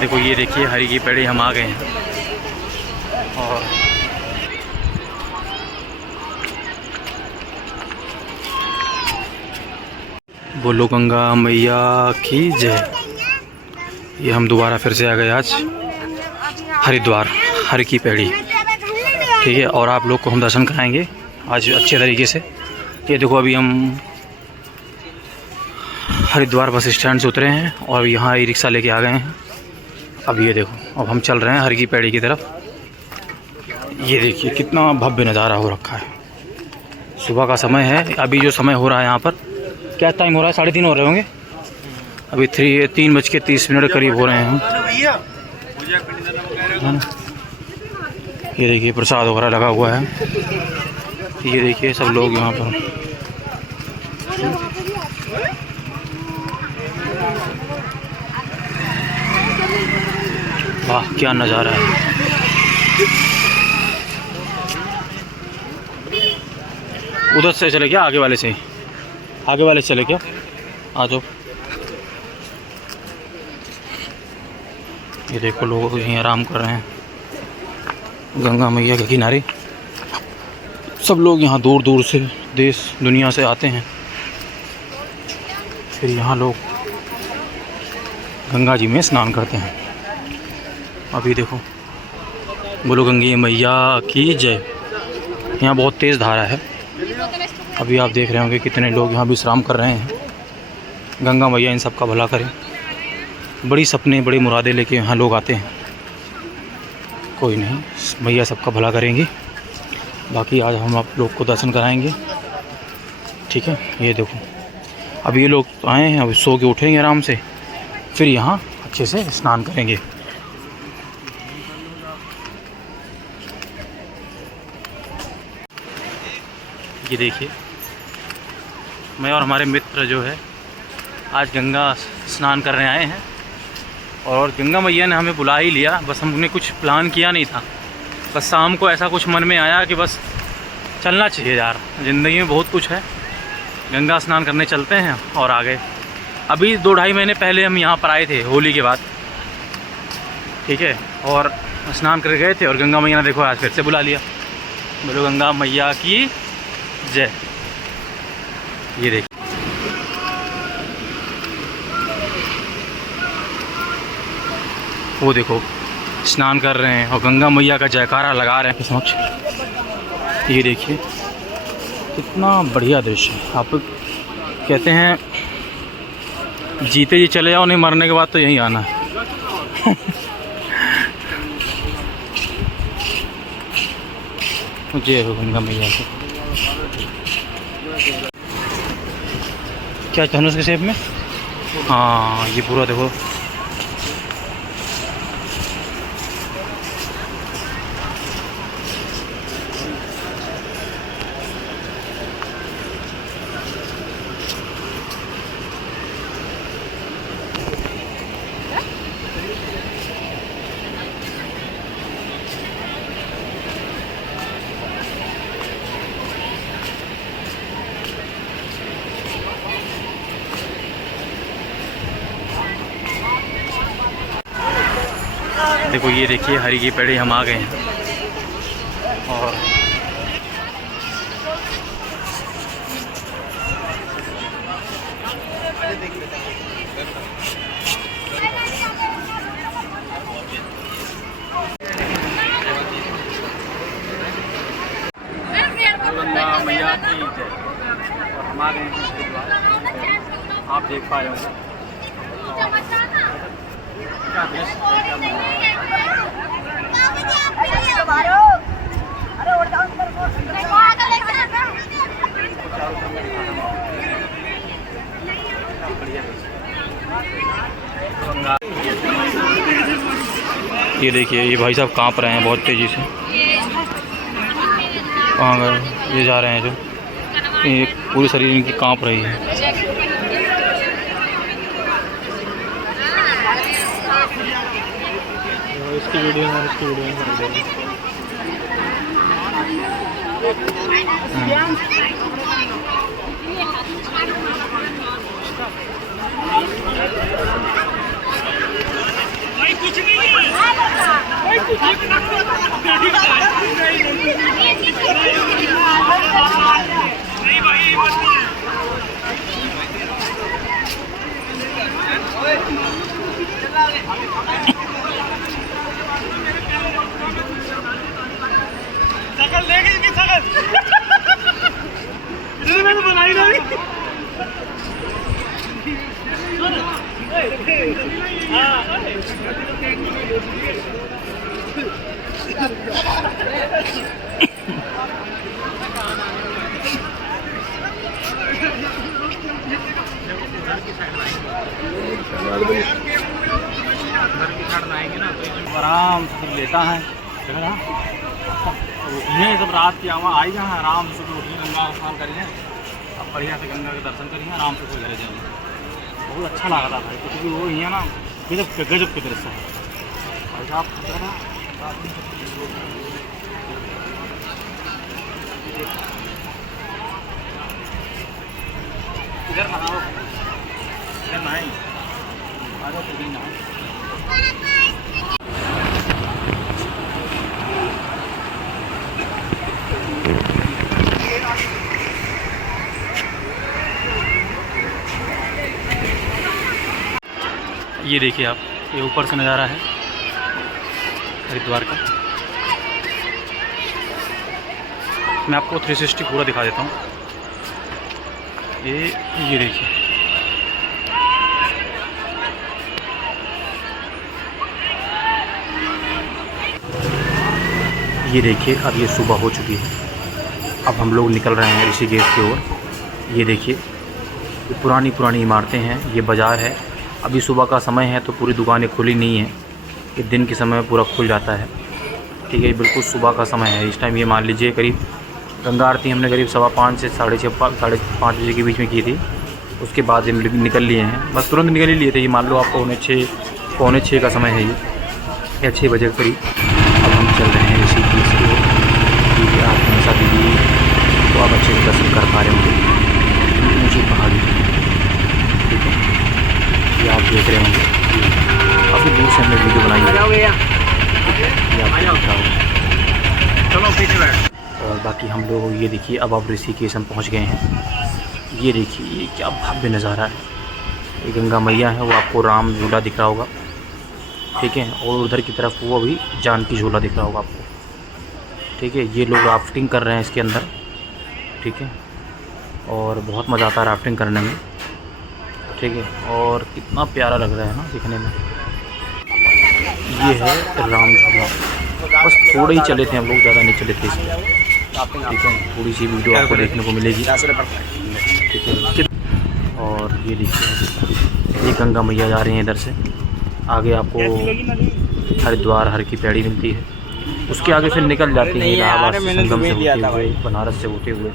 देखो ये देखिए हरी की पेड़ी हम आ गए हैं। और बोलो गंगा मैया की जय। ये हम दोबारा फिर से आ गए आज हरिद्वार हर की पेड़ी, ठीक है। और आप लोग को हम दर्शन कराएंगे आज अच्छे तरीके से। ये देखो अभी हम हरिद्वार बस स्टैंड से उतरे हैं और यहाँ ई रिक्शा लेके आ गए हैं। अब ये देखो अब हम चल रहे हैं हर की पेड़ी की तरफ। ये देखिए कितना भव्य नज़ारा हो रखा है। सुबह का समय है। अभी जो समय हो रहा है यहाँ पर, क्या टाइम हो रहा है, 3:30 हो रहे होंगे। अभी 3:30 करीब हो रहे हैं हम। ये देखिए प्रसाद वगैरह लगा हुआ है। ये देखिए सब लोग यहाँ पर। वाह क्या नज़ारा है। उधर से चले क्या, आगे वाले से, आगे वाले से चले क्या, आ जाओ। ये देखो लोग यहीं आराम कर रहे हैं गंगा मैया के किनारे। सब लोग यहाँ दूर दूर से देश दुनिया से आते हैं, फिर यहाँ लोग गंगा जी में स्नान करते हैं। अभी देखो बोलो गंगे मैया की जय। यहाँ बहुत तेज़ धारा है। अभी आप देख रहे होंगे कितने लोग यहाँ विश्राम कर रहे हैं। गंगा मैया इन सब का भला करे। बड़ी सपने बड़ी मुरादें लेके यहाँ लोग आते हैं। कोई नहीं, मैया सबका भला करेंगी। बाकी आज हम आप लोग को दर्शन कराएंगे, ठीक है। ये देखो अब ये लोग आए हैं, अभी सो के उठेंगे आराम से, फिर यहाँ अच्छे से स्नान करेंगे। ये देखिए मैं और हमारे मित्र जो है आज गंगा स्नान करने आए हैं। और गंगा मैया ने हमें बुला ही लिया, बस हमने कुछ प्लान किया नहीं था। बस शाम को ऐसा कुछ मन में आया कि बस चलना चाहिए यार, ज़िंदगी में बहुत कुछ है, गंगा स्नान करने चलते हैं। और आ गए। अभी 2-2.5 महीने पहले हम यहाँ पर आए थे होली के बाद, ठीक है। और स्नान कर गए थे और गंगा मैया ने देखो आज फिर से बुला लिया। बोलो गंगा मैया की जय। ये देखिए वो देखो स्नान कर रहे हैं और गंगा मैया का जयकारा लगा रहे हैं समक्ष। ये देखिए कितना बढ़िया दृश्य है। आप कहते हैं जीते जी चले जाओ, नहीं मरने के बाद तो यहीं आना है। जय हो गंगा मैया की। क्या धनुष के शेप में, हाँ ये पूरा देखो। देखो ये देखिए हरी की पेड़ी हम आ गए हैं। और गंगा मैया की जय। और हम आ गए हैं, आप देख पा रहे हो क्या दृश्य। ये देखिए ये भाई साहब कांप रहे हैं बहुत तेज़ी से। कहाँ गए ये, जा रहे हैं जो, ये पूरी शरीर इनकी कांप रही है। इसकी वीडियो में इसकी वीडियो में शकल देगी इसकी शकल मैंने बनाई ना आराम से लेता है उठिए सब रात की आवा आई जहाँ आराम से उठिए गंगा स्नान करिए अब बढ़िया से गंगा के दर्शन करिए आराम से कोई घर जाइए। बहुत अच्छा लगा था भाई क्योंकि वो ही है ना गजब के दृश्य है भाई साहब। इधर नहाओ इधर नहाए आ जाओ फिर नहाओ। ये देखिए आप, ये ऊपर से नज़ारा है हरिद्वार का। मैं आपको 360 पूरा दिखा देता हूँ। ये देखिए अब ये सुबह हो चुकी है। अब हम लोग निकल रहे हैं ऋषिकेश की ओर। ये देखिए ये पुरानी इमारतें हैं, ये बाज़ार है। अभी सुबह का समय है तो पूरी दुकानें खुली नहीं है, ये दिन के समय में पूरा खुल जाता है। ठीक है, बिल्कुल सुबह का समय है। इस टाइम ये मान लीजिए करीब गंगा आरती हमने करीब 5:15 से 5:30 बजे के बीच में की थी। उसके बाद निकल लिए हैं, बस तुरंत निकल ही लिए थे। ये मान लो आपको पौने 6 का समय है ये, या 6 बजे के करीब। अब हम चल रहे हैं ऋषिकेश की ओर। ठीक है, आप हमेशा दीजिए तो आप अच्छे से दर्शन कर पा रहे होंगे ऊँची पहाड़ी। ठीक है, ये आप देख रहे होंगे, काफ़ी दूर से हमने वीडियो बनाई है। चलो पीछे बैठ। और बाकी हम लोग ये देखिए अब आप ऋषिकेश हम पहुँच गए हैं। ये देखिए ये क्या भव्य नज़ारा है। ये गंगा मैया है, वो आपको राम झूला दिख रहा होगा। ठीक है, और उधर की तरफ वो अभी जानकी झूला दिख रहा होगा आपको। ठीक है, ये लोग राफ्टिंग कर रहे हैं इसके अंदर। ठीक है, और बहुत मज़ा आता है राफ्टिंग करने में। ठीक है, और कितना प्यारा लग रहा है ना दिखने में। ये है राम झूला, बस थोड़े ही चले थे हम लोग, ज़्यादा नहीं चले थे इसमें। ठीक है, थोड़ी सी वीडियो आपको देखने को मिलेगी। ठीक है, और ये देखिए ये गंगा मैया जा रही हैं इधर से। आगे आपको हरिद्वार हर की पैड़ी मिलती है, उसके आगे फिर निकल जाती है इलाहाबाद संगम से होते हुए, बनारस से होते हुए।